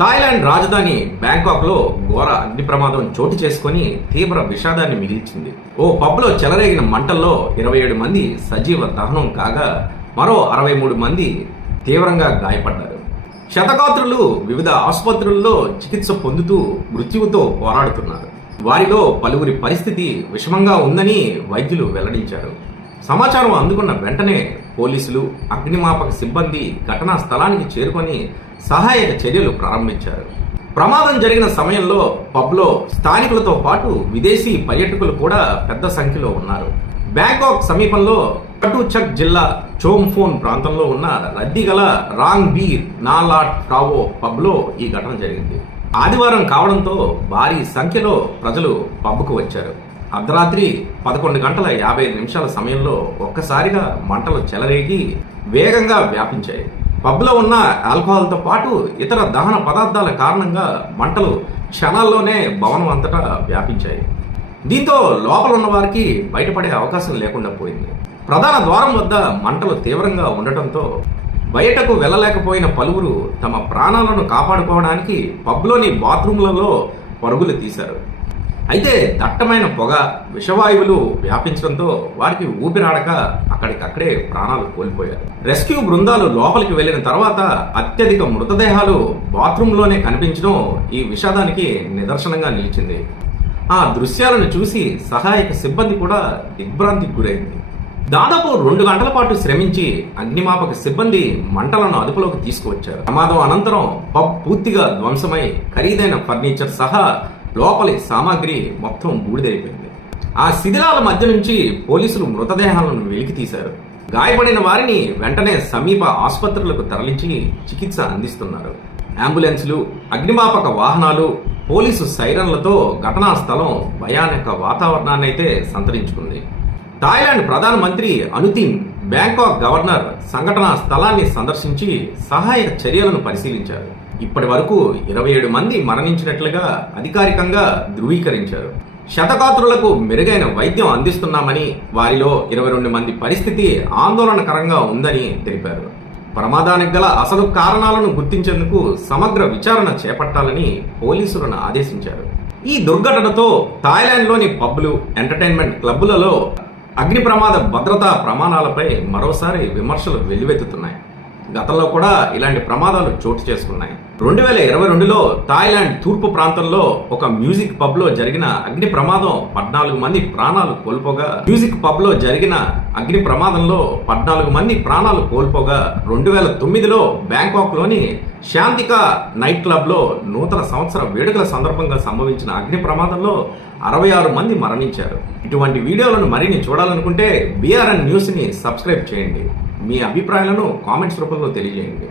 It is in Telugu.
థాయిలాండ్ రాజధాని బ్యాంకాక్ లో ఘోర అగ్ని ప్రమాదం చోటు చేసుకుని తీవ్ర విషాదాన్ని మిగిల్చింది. ఓ పబ్ లో చెలరేగిన మంటల్లో 27 మంది సజీవ దహనం కాగా మరో 63 మంది తీవ్రంగా గాయపడ్డారు. శతగాత్రులు వివిధ ఆసుపత్రుల్లో చికిత్స పొందుతూ మృత్యువుతో పోరాడుతున్నారు. వారిలో పలువురి పరిస్థితి విషమంగా ఉందని వైద్యులు వెల్లడించారు. సమాచారం అందుకున్న వెంటనే పోలీసులు, అగ్నిమాపక సిబ్బంది ఘటనా స్థలానికి చేరుకొని సహాయక చర్యలు ప్రారంభించారు. ప్రమాదం జరిగిన సమయంలో పబ్లో స్థానికులతో పాటు విదేశీ పర్యాటకులు కూడా పెద్ద సంఖ్యలో ఉన్నారు. బ్యాంకాక్ సమీపంలో కటుచక్ జిల్లా చోంఫోన్ ప్రాంతంలో ఉన్న రద్దీ గల రాంగ్ బీర్ నాలాట్ ట్రావో పబ్లో ఈ ఘటన జరిగింది. ఆదివారం కావడంతో భారీ సంఖ్యలో ప్రజలు పబ్కు వచ్చారు. అర్ధరాత్రి 11 గంటల 55 నిమిషాల సమయంలో ఒక్కసారిగా మంటలు చెలరేగి వేగంగా వ్యాపించాయి. పబ్లో ఉన్న ఆల్కహాల్తో పాటు ఇతర దహన పదార్థాల కారణంగా మంటలు క్షణాల్లోనే భవనం అంతటా వ్యాపించాయి. దీంతో లోపల ఉన్న వారికి బయటపడే అవకాశం లేకుండా పోయింది. ప్రధాన ద్వారం వద్ద మంటలు తీవ్రంగా ఉండటంతో బయటకు వెళ్ళలేకపోయిన పలువురు తమ ప్రాణాలను కాపాడుకోవడానికి పబ్లోని బాత్రూంలలో పరుగులు తీశారు. అయితే దట్టమైన పొగ, విషవాయువులు వ్యాపించడంతో వారికి ఊపిరాడక అక్కడికక్కడే ప్రాణాలు కోల్పోయారు. రెస్క్యూ బృందాలు లోపలికి వెళ్లిన తర్వాత అత్యధిక మృతదేహాలు బాత్రూంలోనే కనిపించడం ఈ విషాదానికి నిదర్శనంగా నిలిచింది. ఆ దృశ్యాలను చూసి సహాయక సిబ్బంది కూడా దిగ్భ్రాంతికి గురైంది. దాదాపు 2 గంటల పాటు శ్రమించి అగ్నిమాపక సిబ్బంది మంటలను అదుపులోకి తీసుకువచ్చారు. ప్రమాదం అనంతరం పబ్ పూర్తిగా ధ్వంసమై ఖరీదైన ఫర్నిచర్ సహా లోపలి సామాగ్రి మొత్తం బూడిదైపోయింది. ఆ శిథిలాల మధ్య నుంచి పోలీసులు మృతదేహాలను వెలికి తీశారు. గాయపడిన వారిని వెంటనే సమీప ఆసుపత్రులకు తరలించి చికిత్స అందిస్తున్నారు. అంబులెన్సులు, అగ్నిమాపక వాహనాలు, పోలీసు సైరన్లతో ఘటనా స్థలం భయానక వాతావరణాన్ని అయితే సంతరించుకుంది. థాయిలాండ్ ప్రధానమంత్రి అనుతిన్, బ్యాంకాక్ గవర్నర్ సంఘటనా స్థలాన్ని సందర్శించి సహాయక చర్యలను పరిశీలించారు. ఇప్పటి వరకు 27 మంది మరణించినట్లుగా అధికారికంగా ధృవీకరించారు. శతగాత్రులకు మెరుగైన వైద్యం అందిస్తున్నామని, వారిలో 22 మంది పరిస్థితి ఆందోళనకరంగా ఉందని తెలిపారు. ప్రమాదానికి గల అసలు కారణాలను గుర్తించేందుకు సమగ్ర విచారణ చేపట్టాలని పోలీసులను ఆదేశించారు. ఈ దుర్ఘటనతో థాయిలాండ్లోని పబ్లు, ఎంటర్టైన్మెంట్ క్లబ్బులలో అగ్ని ప్రమాద భద్రతా ప్రమాణాలపై మరోసారి విమర్శలు వెల్లువెత్తుతున్నాయి. గతంలో కూడా ఇలాంటి ప్రమాదాలు చోటు చేసుకున్నాయి. 2022లో థాయిలాండ్ తూర్పు ప్రాంతంలో ఒక మ్యూజిక్ పబ్ లో జరిగిన అగ్ని ప్రమాదం 14 మంది ప్రాణాలు కోల్పోగా 2009లో బ్యాంకాక్ లోని శాంతికా నైట్ క్లబ్ లో నూతన సంవత్సర వేడుకల సందర్భంగా సంభవించిన అగ్ని ప్రమాదంలో 66 మంది మరణించారు. ఇటువంటి వీడియోలను మరిన్ని చూడాలనుకుంటే BRN న్యూస్ ని సబ్స్క్రైబ్ చేయండి. మీ అభిప్రాయాలను కామెంట్స్ రూపంలో తెలియజేయండి.